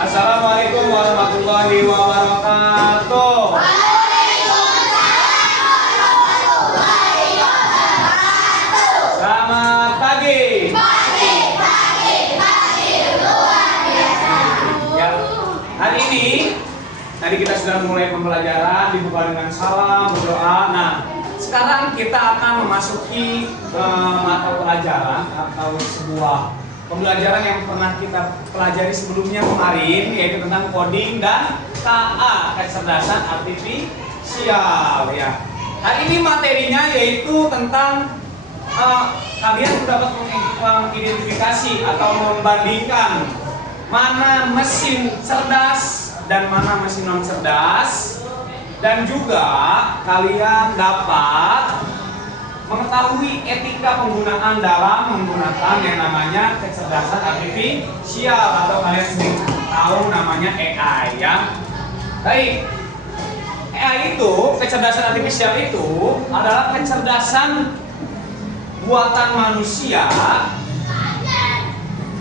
Assalamualaikum warahmatullahi wabarakatuh. Selamat pagi. Ya, hari ini tadi kita sudah mulai pembelajaran, dibuka dengan salam, berdoa. Nah, sekarang kita akan memasuki mata pelajaran atau sebuah pembelajaran yang pernah kita pelajari sebelumnya kemarin, yaitu tentang coding dan KA, kecerdasan artifisial. Ya. Hari ini materinya yaitu tentang kalian dapat mengidentifikasi atau membandingkan mana mesin cerdas dan mana mesin non cerdas, dan juga kalian dapat mengetahui etika penggunaan dalam menggunakan yang namanya kecerdasan artifisial atau kalian sering tahu namanya AI ya. Baik, AI itu, kecerdasan artifisial itu adalah kecerdasan buatan manusia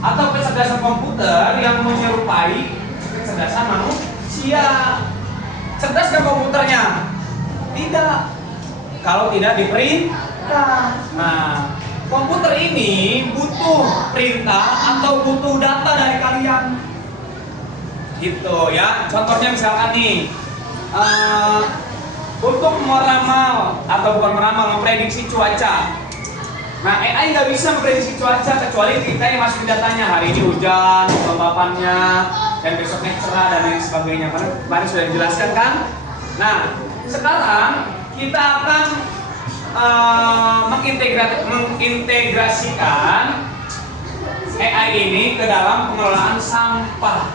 atau kecerdasan komputer yang menyerupai kecerdasan manusia. Cerdas kan komputernya? Tidak, kalau tidak diperintah. Nah, komputer ini butuh perintah atau butuh data dari kalian, gitu ya. Contohnya misalkan nih, untuk meramal atau bukan meramal, memprediksi cuaca. Nah, AI nggak bisa memprediksi cuaca kecuali kita yang masukin datanya. Hari ini hujan, kelembapannya, dan besoknya cerah dan lain sebagainya. Kemarin sudah dijelaskan kan? Nah, sekarang kita akan mengintegrasikan AI ini ke dalam pengelolaan sampah.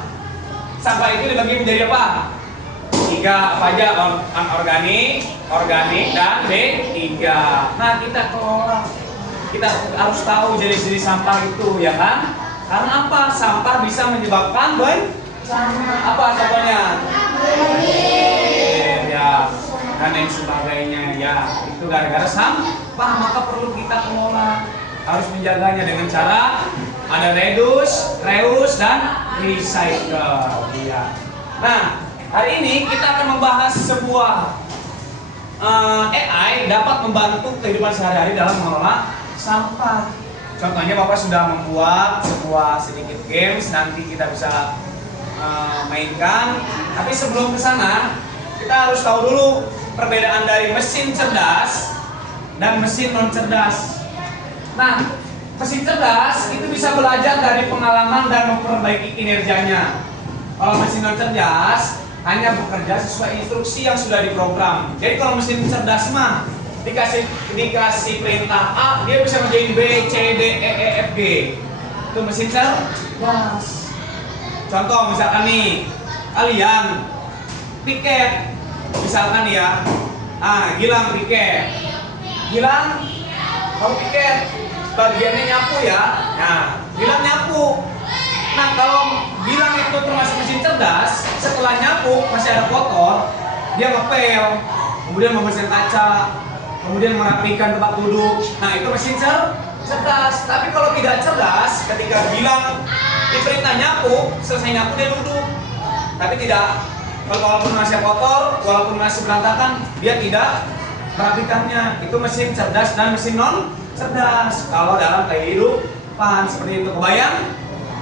Sampah itu dibagi menjadi apa? 3 apa aja? Anorganik, organik, dan B3. Nah, kita kelola. Kita harus tahu jenis-jenis sampah itu, ya kan? Karena apa? Sampah bisa menyebabkan bencana. Apa contohnya? Ya, dan lain sebagainya ya. Itu gara-gara sampah, maka perlu kita kelola. Harus menjaganya dengan cara ada reuse, dan recycle ya. Nah, hari ini kita akan membahas sebuah AI dapat membantu kehidupan sehari-hari dalam mengelola sampah. Contohnya Bapak sudah membuat sebuah sedikit games, nanti kita bisa mainkan. Tapi sebelum ke sana, kita harus tahu dulu perbedaan dari mesin cerdas dan mesin non cerdas. Nah, mesin cerdas itu bisa belajar dari pengalaman dan memperbaiki kinerjanya. Kalau mesin non cerdas hanya bekerja sesuai instruksi yang sudah diprogram. Jadi kalau mesin cerdas mah dikasih perintah A, dia bisa menjadi B, C, D, E, F, G. Itu mesin cerdas. Contoh misalkan nih, kalian piket, misalkan ya, Gilang piket. Gilang, kamu piket, bagiannya nyapu ya. Nah, Gilang nyapu. Nah, kalau Gilang itu termasuk mesin cerdas, setelah nyapu masih ada kotor, dia ngepel, kemudian membersihkan kaca, kemudian merapikan tempat duduk. Nah, itu mesin cerdas. Tapi kalau tidak cerdas, ketika Gilang diperintah nyapu, selesai nyapu dia duduk. Tapi tidak, walaupun masih kotor, walaupun masih berantakan, dia tidak merapikannya. Itu mesin cerdas dan mesin non cerdas. Kalau dalam kehidupan seperti itu, kebayang?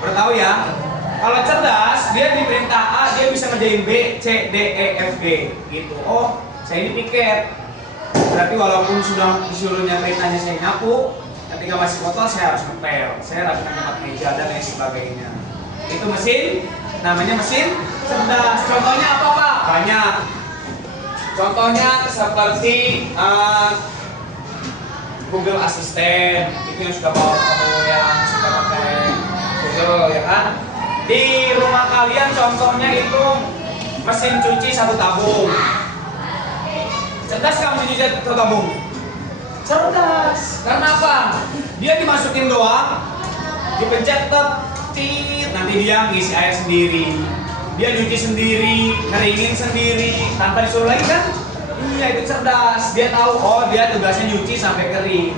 Bertahu ya. Kalau cerdas, dia diperintah A, dia bisa ngerjain B, C, D, E, F, G gitu. Oh, saya ini piket. Berarti walaupun sudah disuruhnya perintahnya saya nyapu, ketika masih kotor saya harus ngepel, saya rapikan tempat meja dan lain sebagainya. Itu mesin, namanya mesin cerdas. Contohnya apa Pak? Banyak. Contohnya seperti Google Assistant, itu yang suka bawa kamu yang suka pakai Google ya kan? Di rumah kalian contohnya itu mesin cuci 1 tabung. Cerdas kamu cuci 1 tabung? Cerdas. Karena apa? Dia dimasukin doang, dipencet tit, nanti dia ngisi air sendiri, dia nyuci sendiri, ngeringin sendiri, tanpa disuruh lagi kan? Iya, itu cerdas. Dia tahu, oh dia tugasnya nyuci sampai kering,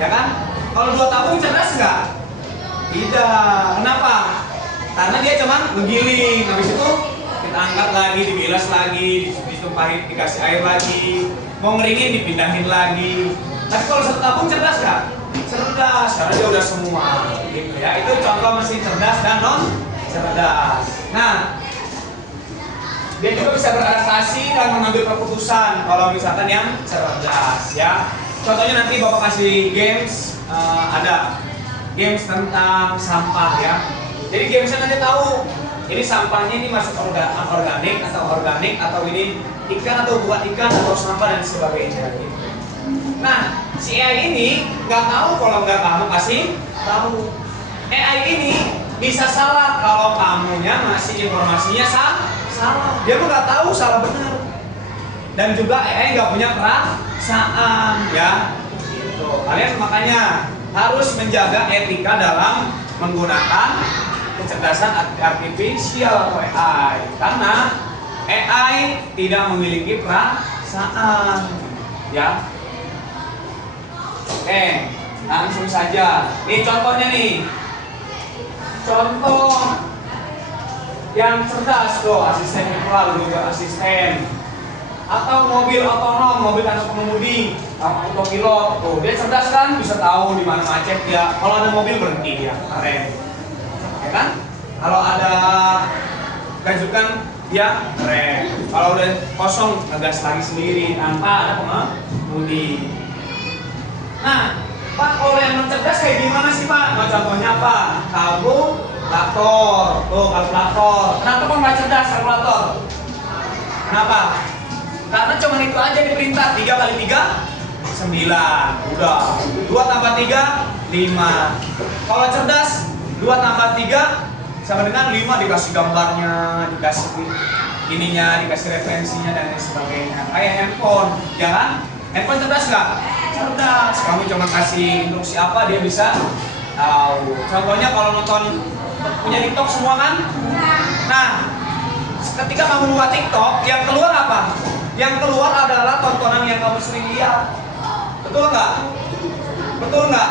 ya kan? Kalau 2 tabung cerdas nggak? Tidak. Kenapa? Karena dia cuman menggiling, habis itu kita angkat lagi, dibilas lagi, ditumpahin, dikasih air lagi, mau ngeringin dipindahin lagi. Tapi kalau satu tabung cerdas nggak? Cerdas, karena dia udah semua gitu ya. Itu contoh mesin cerdas dan non cerdas. Nah, dia juga bisa beradaptasi dan mengambil keputusan kalau misalkan yang cerdas ya. Contohnya nanti Bapak kasih games, ada games tentang sampah ya. Jadi gamesnya nanti tahu ini sampahnya ini masuk organik atau ini ikan atau bukan ikan atau sampah dan sebagainya gitu. Nah, si AI ini nggak tahu kalau nggak kamu kasih tahu. AI ini bisa salah kalau kamunya ngasih informasinya salah. Dia pun nggak tahu salah benar. Dan juga AI nggak punya perasaan ya. Gitu. Kalian makanya harus menjaga etika dalam menggunakan kecerdasan artifisial atau AI. Karena AI tidak memiliki perasaan ya. Oke, langsung saja. Nih contohnya nih. Contoh yang cerdas tuh, asisten virtual juga asisten. Atau mobil otonom, mobil tanpa pengemudi, autopilot. Tuh, dia cerdas kan, bisa tahu di mana macet dia. Kalau ada mobil berhenti dia, keren. Ya kan? Kalau ada gajukan dia keren. Kalau udah kosong ngegas lagi sendiri tanpa ada pengemudi. Nah, Pak, kalau yang cerdas kayak gimana sih Pak? Nah, contohnya apa? Kalkulator. Tuh, kalkulator. Kenapa kok nggak cerdas kalkulator? Kenapa? Karena cuma itu aja diperintah. 3 kali 3 9. Udah. 2 tambah 3 5. Kalau cerdas 2 tambah 3 sama dengan 5, dikasih gambarnya, dikasih ininya, dikasih referensinya dan lain sebagainya. Kayak handphone, ya kan? Handphone cerdas nggak? Cerdas. Kamu cuma kasih instruksi apa dia bisa tahu. Contohnya kalau nonton punya TikTok semua kan? Nah, ketika kamu buat TikTok, yang keluar apa? Yang keluar adalah tontonan yang kamu sering lihat. Betul nggak? Betul nggak?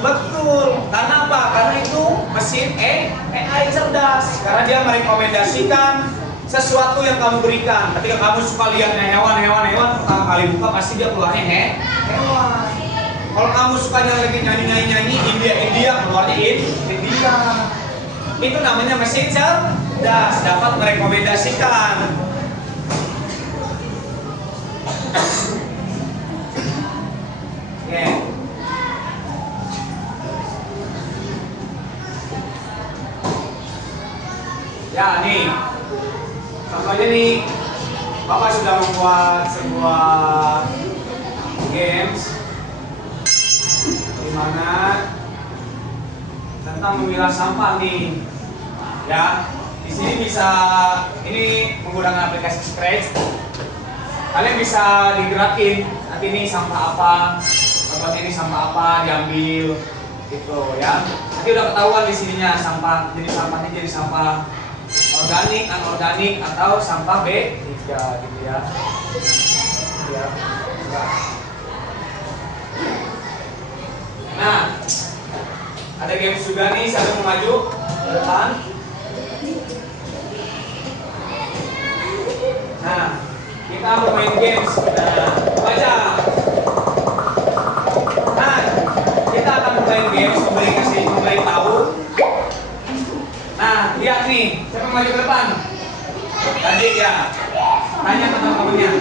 Betul. Karena apa? Karena itu mesin AI cerdas. Karena dia merekomendasikan sesuatu yang kamu berikan. Ketika kamu suka lihat hewan, pertama kali buka pasti dia keluarnya hewan. Kalau kamu suka nyanyi, India, keluarnya India. Itu namanya mesin cerdas, dapat merekomendasikan. Oke. Ya nih, contohnya nih, Bapak sudah membuat sebuah games di mana tentang memilah sampah nih, ya. Di sini bisa, ini menggunakan aplikasi Scratch. Kalian bisa digerakin. Nanti ini sampah apa, tempat ini sampah apa diambil, gitu ya. Nanti udah ketahuan di sininya sampah. Jadi sampahnya jadi sampah organik, anorganik atau sampah B3 gitu ya. Ya. Nah, ada games juga nih, saya mau maju ke depan. Nah, kita bermain games. Nah, baca. Nah, kita akan bermain games, memberi tahu. Nah, lihat nih, siapa yang maju ke depan? Tadi ya, tanya tentang kamunya.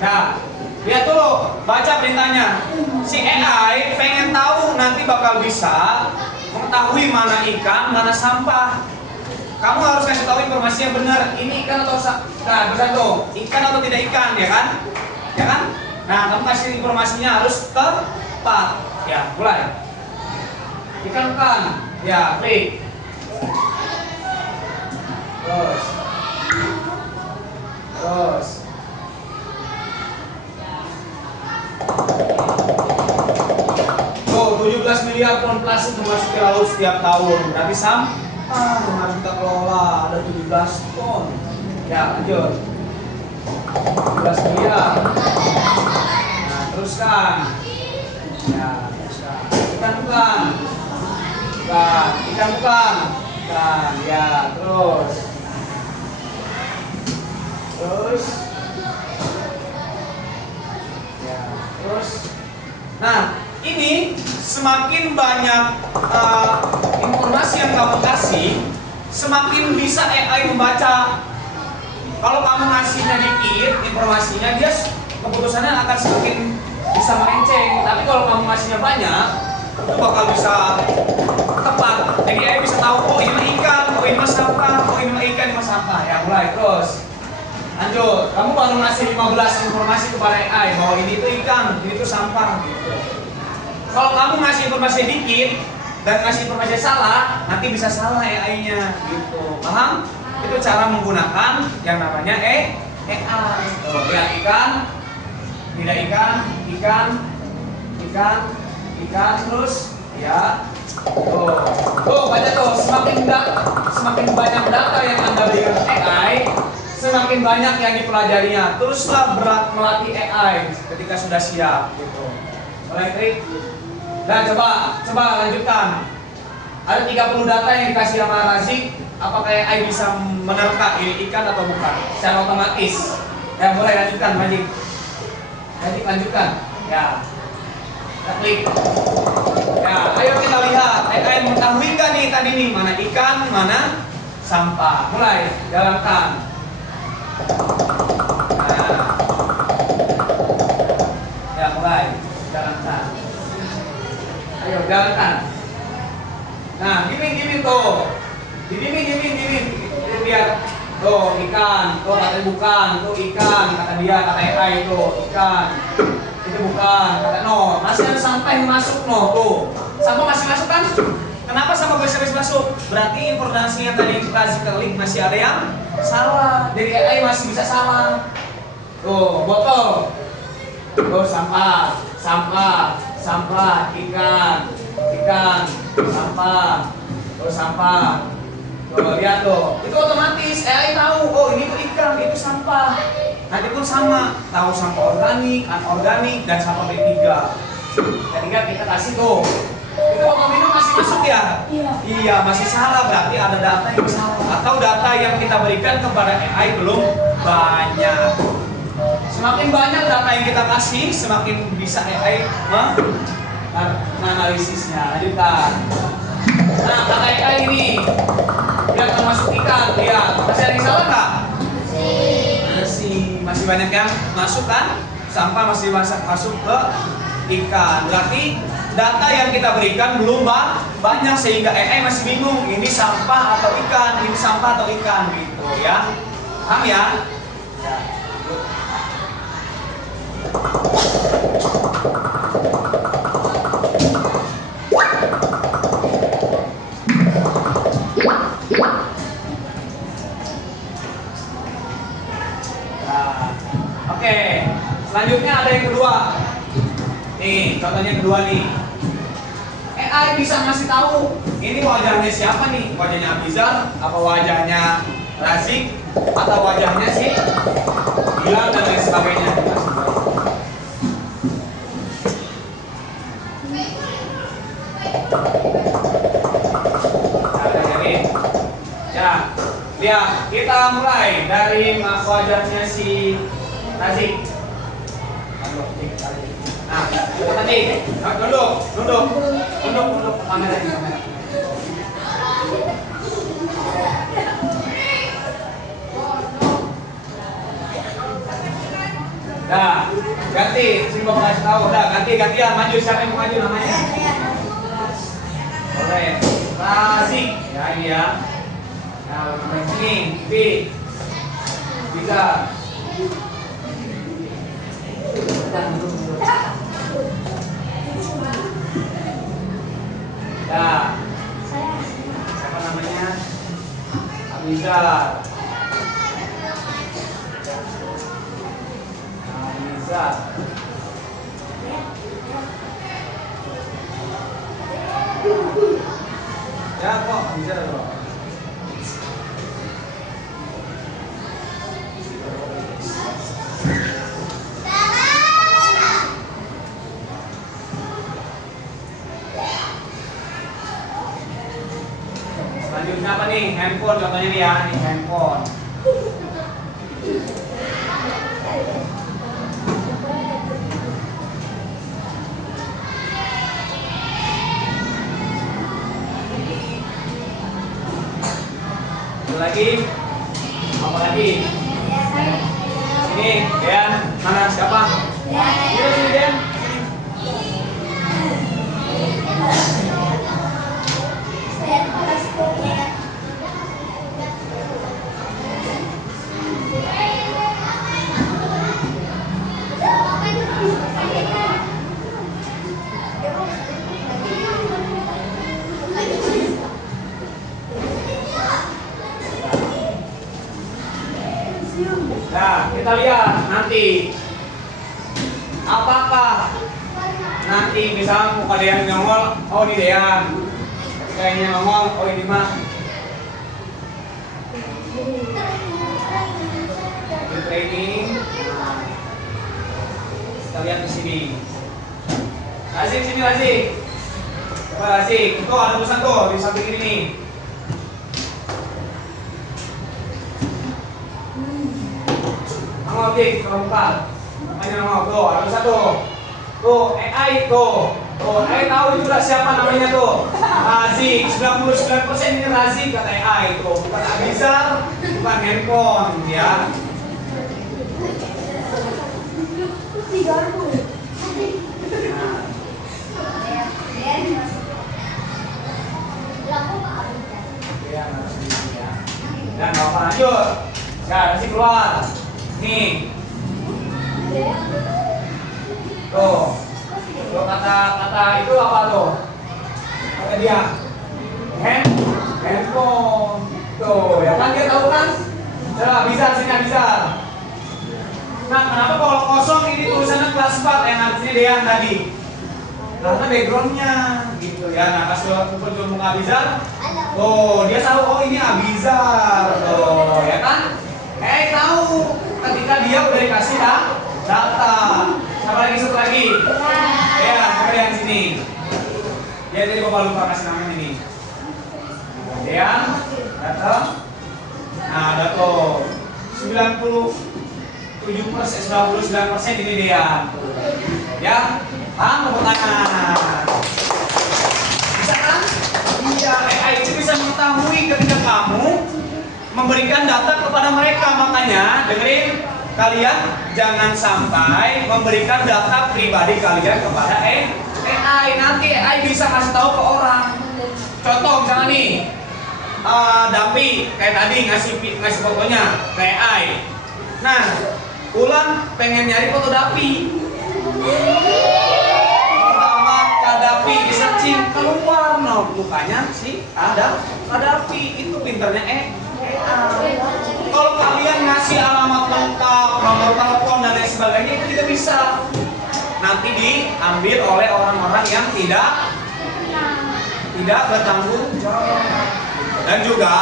Nah, lihat dulu, baca perintahnya. Si AI pengen tahu nanti bakal bisa mengetahui mana ikan, mana sampah. Kamu harus kasih tahu informasi yang benar. Ini ikan atau nah, bisa tuh, ikan atau tidak ikan, ya kan? Ya kan? Nah, kamu kasih informasinya harus tepat. Ya, mulai. Ikan kan? Ya, klik. Terus. Tuh, 17 miliar ton plastik memasuki laut setiap tahun. Berarti sampah yang harus kita kelola, ada 17 ton. Ya, lanjut. 17 miliar. Nah, teruskan. Ya, teruskan. Ikan bukan. Ikan bukan. Ikan, ya, terus. Ya, terus. Nah, ini semakin banyak informasi yang kamu kasih, semakin bisa AI membaca. Kalau kamu ngasihnya dikit informasinya, dia keputusannya akan semakin bisa melenceng. Tapi kalau kamu ngasihnya banyak, itu bakal bisa tepat. Jadi AI bisa tahu, oh ini mah ikan, oh ini mah sampah, oh ini mah ikan, ini mah sampah. Ya mulai terus. Lanjut, kamu baru ngasih 15 informasi kepada AI bahwa ini tuh ikan, ini tuh sampah gitu. Kalau kamu ngasih informasi dikit dan ngasih informasi salah, nanti bisa salah AI-nya gitu. Paham? Itu cara menggunakan yang namanya AI. Tuh, lihat ikan, tidak ikan, ikan terus ya. Tuh baca tuh, semakin banyak data yang Anda berikan ke AI, semakin banyak yang dipelajarinya. Teruslah melatih AI ketika sudah siap gitu. Mulai trik. Dan coba lanjutkan. Ada 30 data yang dikasih sama Razik. Apakah AI bisa menerka ini ikan atau bukan secara otomatis? Ya mulai lanjutkan, Razik lanjutkan. Ya, kita klik. Ya, ayo kita lihat AI mengetahui nggak nih tadi nih mana ikan, mana sampah. Mulai jalankan. Nah, ya mulai jalankan. Ayo jalankan. Nah, gini tuh. Gini. Biar tuh ikan, tuh katanya bukan, tuh ikan, kata dia, kata AI itu ikan. Itu bukan, kata no. Masih ada sampah yang masuk no, tuh. Sampah masih masuk kan? Kenapa sampah masih masuk? Berarti informasi yang tadi kita klik masih ada yang salah. Jadi AI masih bisa salah. Tuh, botol. Tuh sampah, ikan, sampah, terus sampah. Tuh lihat tuh, itu otomatis AI tahu, oh ini tuh ikan, itu sampah. Nanti pun sama, tahu sampah organik, anorganik, dan sampah B3. Ketika kita kasih tuh, itu botol minum masih masuk ya? Iya, masih salah, berarti ada data yang salah. Atau data yang kita berikan kepada AI belum banyak. Semakin banyak data yang kita kasih, semakin bisa AI menganalisisnya. Lanjutkan. Nah, kata AI ini, lihat termasuk ikan, lihat. Masih ada yang salah nggak? Masih banyak yang masuk kan? Sampah masih masuk ke ikan. Berarti data yang kita berikan belum banyak sehingga AI masih bingung. Ini sampah atau ikan? Ini sampah atau ikan? Gitu ya. Paham ya? Oke, selanjutnya ada yang kedua. Nih, contohnya kedua nih. AI bisa ngasih tahu ini wajahnya siapa nih? Wajahnya Abizar, apa wajahnya Razik, atau wajahnya si Gilang dan lain sebagainya. Ya, lihat, kita mulai dari wajahnya si Razik. Nah, tadi duduk kamera ini. Dah, ganti, sini mau kasih tahu. Dah, gantian maju, siapa yang mau maju namanya? Boleh. Razik. Ya ini ya. Nah, ini B. Bisa. Ya. Siapa namanya? Abizar. Abizar. Ya kok Abizar bro. Selanjutnya apa nih? Handphone contohnya nih ya, ini handphone. Satu lagi, apa lagi? Ini, Dean, mana siapa? Ini sini Dean. Nah, kita lihat nanti apakah nanti misalnya muka Dean nongol, oh ini Dean. Kayaknya nongol, oh ini mah. Di training. Nah, kita lihat di sini. Razik sini Razik. Coba Razik, tuh ada tulisan tuh di samping ini nih. Dik, keempat. Namanya nama tuh, ada satu. Tuh, AI tuh. Tuh, AI tahu juga siapa namanya tuh. Razik, 99% ini Razik kata AI tuh. Bukan Abizar, bukan handphone ya. Dan apa lanjut? Ya, Razik keluar. Nih. Tuh. Tuh kata itu apa tuh? Kata dia. Handphone. Tuh, ya kan dia tahu kan? Coba bisa sini bisa. Nah, kenapa kalau kosong ini tulisannya kelas 4 yang artinya Dean tadi? Karena backgroundnya gitu ya. Nah, pas muncul muka Abizar, tuh dia tahu oh ini Abizar. Tuh, ya kan? Tahu ketika dia udah dikasih data. Sama lagi satu lagi. Ya, coba lihat sini. Dia tadi Bapak lupa kasih namanya ini. Dean, datang. Nah, ada tuh 99% ini Dean. Ya, paham tepuk tangan. Bisa kan? Iya, AI itu bisa mengetahui ketika kamu memberikan data kepada mereka. Makanya dengerin, kalian jangan sampai memberikan data pribadi kalian kepada AI. Nanti AI bisa kasih tahu ke orang. Contoh misalnya nih, Dapi kayak tadi ngasih fotonya ke AI. Nah, Ulan pengen nyari foto Dapi. Pertama Kak Dapi di searching keluar, mukanya sih ada Kak Dapi. Itu pinternya kalau kalian ngasih alamat lengkap, nomor telepon dan lain sebagainya itu tidak bisa. Nanti diambil oleh orang-orang yang tidak bertanggung jawab. Dan juga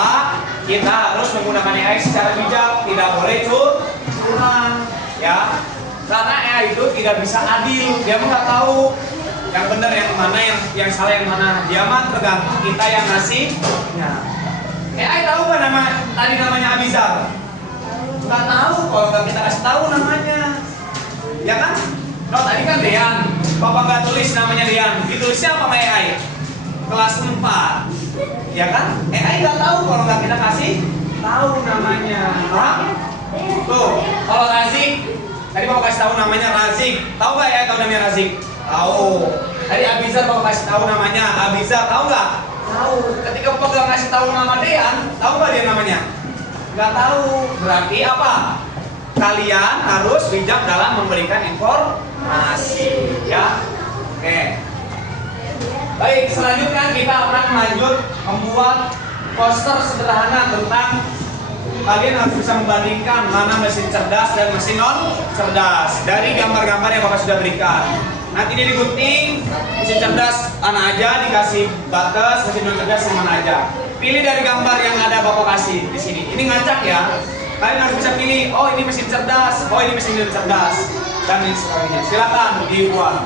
kita harus menggunakan AI secara bijak, tidak boleh curang, ya. Karena AI itu tidak bisa adil, dia nggak tahu yang benar yang mana, yang salah yang mana. Dia mah tergantung kita yang ngasihnya. AI tahu kan tadi namanya Abizar? Nggak tahu kalau nggak kita kasih tahu namanya, ya kan? Tadi kan Dean, Bapak nggak tulis namanya Dean, ditulisnya apa sama AI? Kelas 4, ya kan? AI nggak tahu kalau nggak kita kasih tahu namanya, paham? Tuh, kalau Razik, tadi Bapak kasih tahu namanya Razik, tahu nggak ya tahu namanya Razik? Tahu. Tadi Abizar Bapak kasih tahu namanya Abizar, tahu nggak? Tahu. Ketika Bapak nggak kasih tahu nama Dean, tahu nggak dia namanya? Nggak tahu. Berarti apa? Kalian harus bijak dalam memberikan informasi, ya. Oke. Baik, selanjutnya kita akan lanjut membuat poster sederhana tentang kalian harus bisa membandingkan mana mesin cerdas dan mesin non cerdas dari gambar-gambar yang Bapak sudah berikan. Nanti dia digunting, mesin cerdas mana aja, dikasih batas, mesin non cerdas yang mana aja. Pilih dari gambar yang ada Bapak kasih di sini. Ini ngacak ya. Kalian harus bisa pilih, oh ini mesin cerdas, oh ini mesin non cerdas, dan lain sebagainya. Silakan dibuat.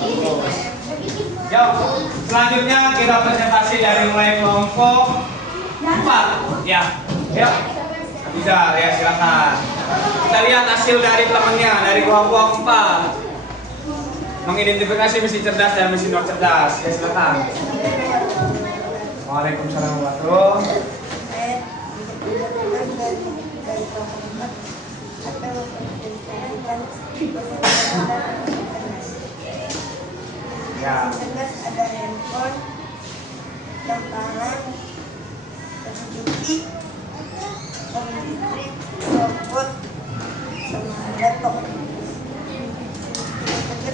Terus. Yuk, selanjutnya kita presentasi dari mulai kelompok 4. Ya, yuk. Bisa, ya silakan. Kita lihat hasil dari temannya dari kelompok 4. Mengidentifikasi mesin cerdas dan mesin non cerdas. Ya silakan. Waalaikumsalam warahmatullahi ya. Ada handphone, jam tangan, cuci, komputer, robot, sama laptop.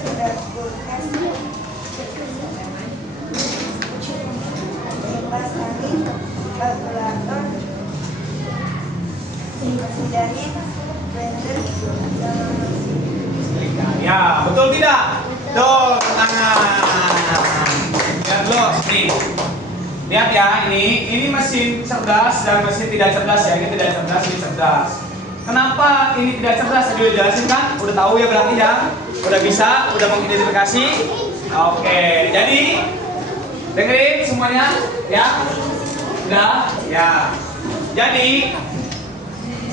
Ada kulkas, kipas angin, kalkulator, mesin jahit, blender, sama mesin. Ya, betul tidak? Betul, tangan. Lihat dulu, nih. Lihat ya, ini mesin cerdas dan mesin tidak cerdas ya. Ini tidak cerdas, ini cerdas. Kenapa ini tidak cerdas? Tadi udah jelasin kan? Udah tahu ya berarti ya? Udah bisa, udah mengidentifikasi. Oke, jadi dengerin semuanya ya. Udah, ya. Jadi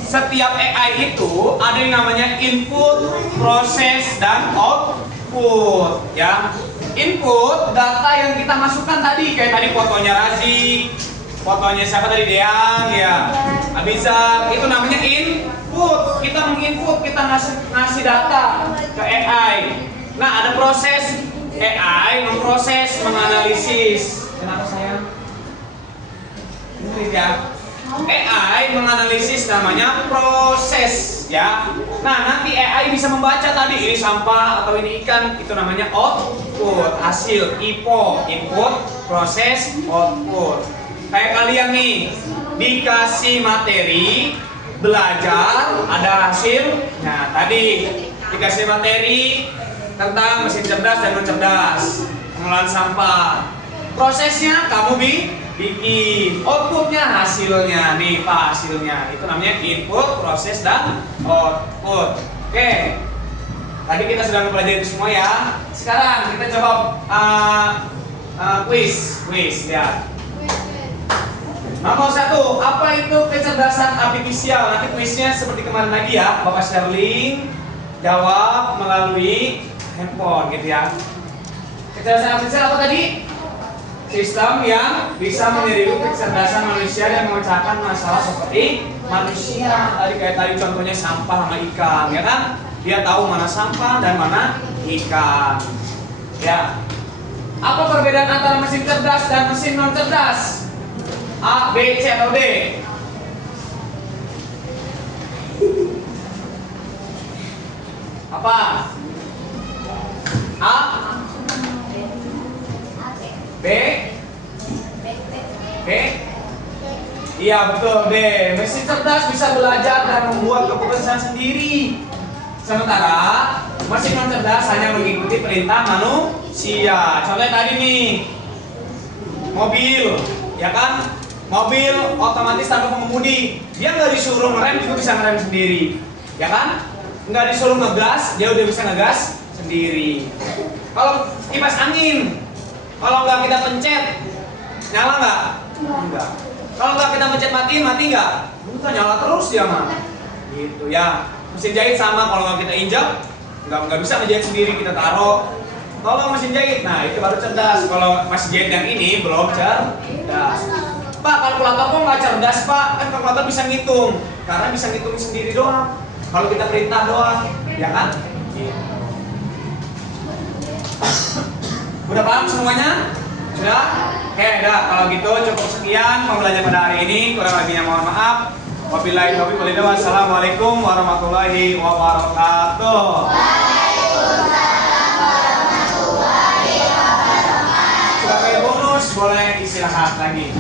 setiap AI itu ada yang namanya input, proses, dan output ya. Input data yang kita masukkan tadi, kayak tadi fotonya Razi, fotonya siapa tadi, Deang ya, Abiza, itu namanya input. Kita menginput, kita ngasih data ke AI. Nah, ada proses. AI memproses, menganalisis. Kenapa sayang? Ini ya. AI menganalisis, namanya proses ya. Nah, nanti AI bisa membaca tadi ini sampah atau ini ikan, itu namanya output, hasil. IPO, input, proses, output. Kayak kalian nih dikasih materi belajar, ada hasil. Nah, tadi dikasih materi tentang mesin cerdas dan non cerdas, pengelolaan sampah. Prosesnya kamu bikin, outputnya hasilnya nih pak, hasilnya itu namanya input, proses, dan output. Oke, tadi kita sudah mempelajari itu semua ya. Sekarang kita coba quiz ya. Nomor 1, apa itu kecerdasan artifisial? Nanti kuisnya seperti kemarin lagi ya, Bapak Sherling jawab melalui handphone gitu ya. Kecerdasan artifisial apa tadi? Sistem yang bisa meniru kecerdasan manusia dan memecahkan masalah seperti manusia. Tadi kayak tadi contohnya sampah sama ikan, ya kan? Dia tahu mana sampah dan mana ikan. Ya. Apa perbedaan antara mesin cerdas dan mesin non cerdas? A, B, C atau D? Apa? A, B, B, iya betul B. Mesin cerdas bisa belajar dan membuat keputusan sendiri, sementara mesin non cerdas hanya mengikuti perintah manusia. Contohnya tadi nih, mobil, ya kan? Mobil otomatis tanpa pengemudi, dia nggak disuruh ngerem juga bisa ngerem sendiri, ya kan? Nggak disuruh ngegas, dia udah bisa ngegas sendiri. Kalau kipas angin, kalau nggak kita pencet, nyala nggak? Enggak. Kalau nggak kita pencet mati nggak? Enggak, nyala terus dia mah. Gitu ya. Mesin jahit sama, kalau nggak kita injak, nggak bisa ngejahit sendiri, kita taruh. Kalau mesin jahit, nah itu baru cerdas. Kalau mesin jahit yang ini belum cerdas. Pak, kalkulator kok nggak cerdas pak? Kan kalkulator bisa ngitung, karena bisa ngitung sendiri doang. Kalau kita perintah doang, ya kan? Gitu. Udah paham semuanya? Sudah? Oke, udah. Kalau gitu cukup sekian pembelajaran pada hari ini. Kurang lebihnya mohon maaf. Wabillahi taufiq wal hidayah. Wassalamualaikum warahmatullahi wabarakatuh. Waalaikumsalam warahmatullahi wabarakatuh. Sebagai bonus boleh istirahat lagi.